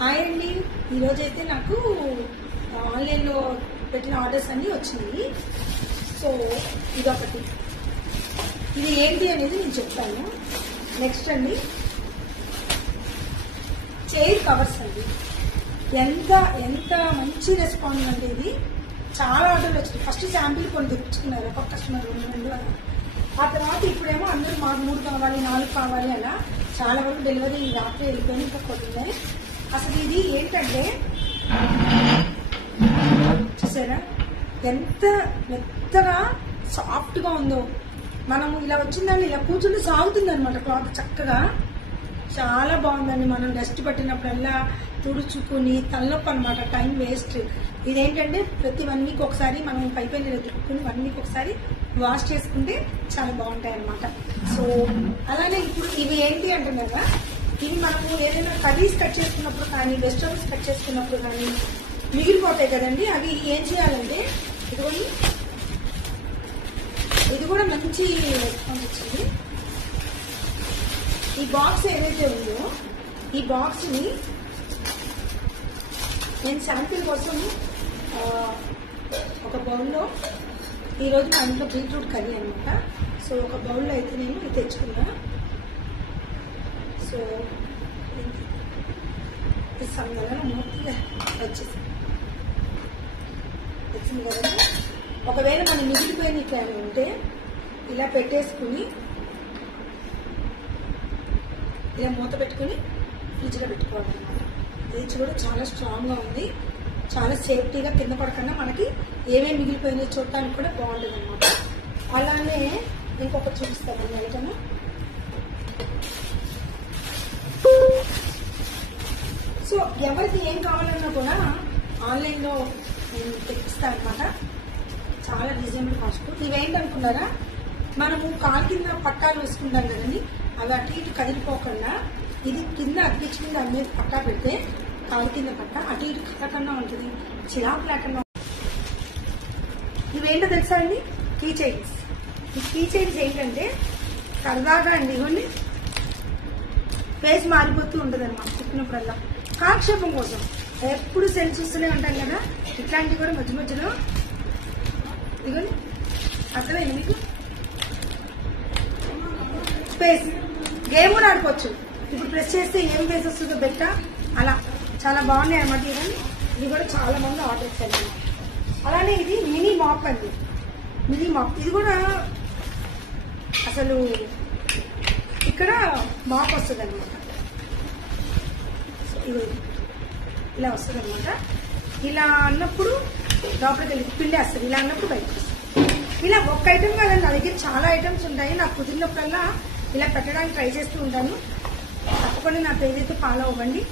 Hi అండి, ఈరోజైతే నాకు ఆన్లైన్లో పెట్టిన ఆర్డర్స్ అన్నీ వచ్చినాయి. సో ఇదొకటి, ఇది ఏంటి అనేది నేను చెప్తాను. నెక్స్ట్ అండి, చైర్ కవర్స్ అండి. ఎంత ఎంత మంచి రెస్పాన్స్ అంటే ఇది చాలా ఆర్డర్లు వచ్చినాయి. ఫస్ట్ శాంపిల్ కొన్ని తెప్పించుకున్నారు ఒక కస్టమర్, 2 అలా. ఆ తర్వాత ఇప్పుడేమో అందరూ మాకు 3 కావాలి, 4 కావాలి, అలా చాలా వరకు డెలివరీ రాత్రి వెళ్ళిపోయి ఇంకా కొట్టున్నాయి. అసలు ఇది ఏంటంటే చూసారా ఎంత మెత్తగా సాఫ్ట్గా ఉందో. మనము ఇలా వచ్చిందని ఇలా కూర్చుంటే సాగుతుంది అనమాట క్లాత్ చక్కగా. చాలా బాగుందండి. మనం డస్ట్ పట్టినప్పుడల్లా తుడుచుకుని తలనొప్పి అనమాట, టైం వేస్ట్. ఇదేంటంటే ప్రతి 1 వీక్ ఒకసారి మనం పైపైన ఎదుర్కొని 1 వీక్ ఒకసారి వాష్ చేసుకుంటే చాలా బాగుంటాయి అనమాట. సో అలానే ఇప్పుడు ఇవి ఏంటి అంటున్నారా, ఇవి మనము ఏదైనా కర్రీస్ కట్ చేసుకున్నప్పుడు కానీ వెజిటబుల్స్ కట్ చేసుకున్నప్పుడు కానీ మిగిలిపోతాయి కదండి. అవి ఏం చేయాలంటే ఇదిగోండి, ఇది కూడా మంచి రెస్పాన్స్ వచ్చింది. ఈ బాక్స్ ఏదైతే ఉందో ఈ బాక్స్ని నేను శాంపిల్ కోసం ఒక బౌల్లో, ఈరోజు మా ఇంట్లో బీట్రూట్ కర్రీ అనమాట. సో ఒక బౌల్లో అయితే నేను ఇది తెచ్చుకున్నా. సో ఇది సంగతి మూర్తిగా వచ్చింది కదండి. ఒకవేళ మనం మిగిలిపోయిన ప్లాన్ ఉంటే ఇలా పెట్టేసుకుని ఇలా మూత పెట్టుకుని ఫ్రిడ్జ్లో పెట్టుకోవాలన్నమాట. ఫ్రిడ్జ్ కూడా చాలా స్ట్రాంగ్గా ఉంది, చాలా సేఫ్టీగా కింద పడకుండా మనకి ఏమేమి మిగిలిపోయినాయి చూడటానికి కూడా బాగుంటుంది అనమాట. అలానే ఇంకొకటి చూపిస్తామండి ఐటమ్. సో ఎవరికి ఏం కావాలన్నా కూడా ఆన్లైన్లో నేను తెప్పిస్తాను అనమాట. చాలా రీజనబుల్ కాస్ట్. ఇవేంటనుకున్నారా, మనము కాలు కింద పట్టాలు వేసుకుంటాం కదండి, అవి అటు ఇటు కదిలిపోకుండా ఇది కింద అతికించుకుని దాని మీద పట్టా పెడితే కాలు కింద పట్ట అటు ఇటు కదలకుండా ఉంటుంది, చిరాకు లేకుండా. ఇవేంటో తెలుసా అండి, కీ చైన్స్. ఈ కీ చైన్స్ ఏంటంటే సరదాగా అండి, ఇవ్వండి ఫేస్ మారిపోతూ ఉంటుంది అనమాట తిప్పినప్పుడల్లా. కాలక్షేపం కోసం ఎప్పుడు సెల్ చూస్తూనే ఉంటాం కదా, ఇట్లాంటివి కూడా మధ్య మధ్యలో ఇదిగోండి. అర్థమైంది మీకు? స్పేస్ గేమ్ కూడా ఆడుకోవచ్చు. ఇప్పుడు ప్రెస్ చేస్తే ఏం ఫేస్ వస్తుందో బెట్ట, అలా చాలా బాగున్నాయి అన్నమాట. ఇది కూడా చాలా మంది ఆర్డర్ ఇచ్చారు. అలానే ఇది మినీ మాప్ అండి, మినీ మాప్. ఇది కూడా అసలు ఇక్కడ మాప్ వస్తుంది అనమాట. ఇది ఇలా వస్తుంది అనమాట. ఇలా అన్నప్పుడు లోపలికి వెళ్ళి పిండేస్తుంది, ఇలా అన్నప్పుడు బయటకు వస్తుంది. ఇలా ఒక్క ఐటమ్ కాదండి, నా దగ్గర చాలా ఐటమ్స్ ఉంటాయి. నాకు కుదిరినప్పుడల్లా ఇలా పెట్టడానికి ట్రై చేస్తూ ఉంటాను. తప్పకుండా నా పేజ్ అయితే ఫాలో అవ్వండి.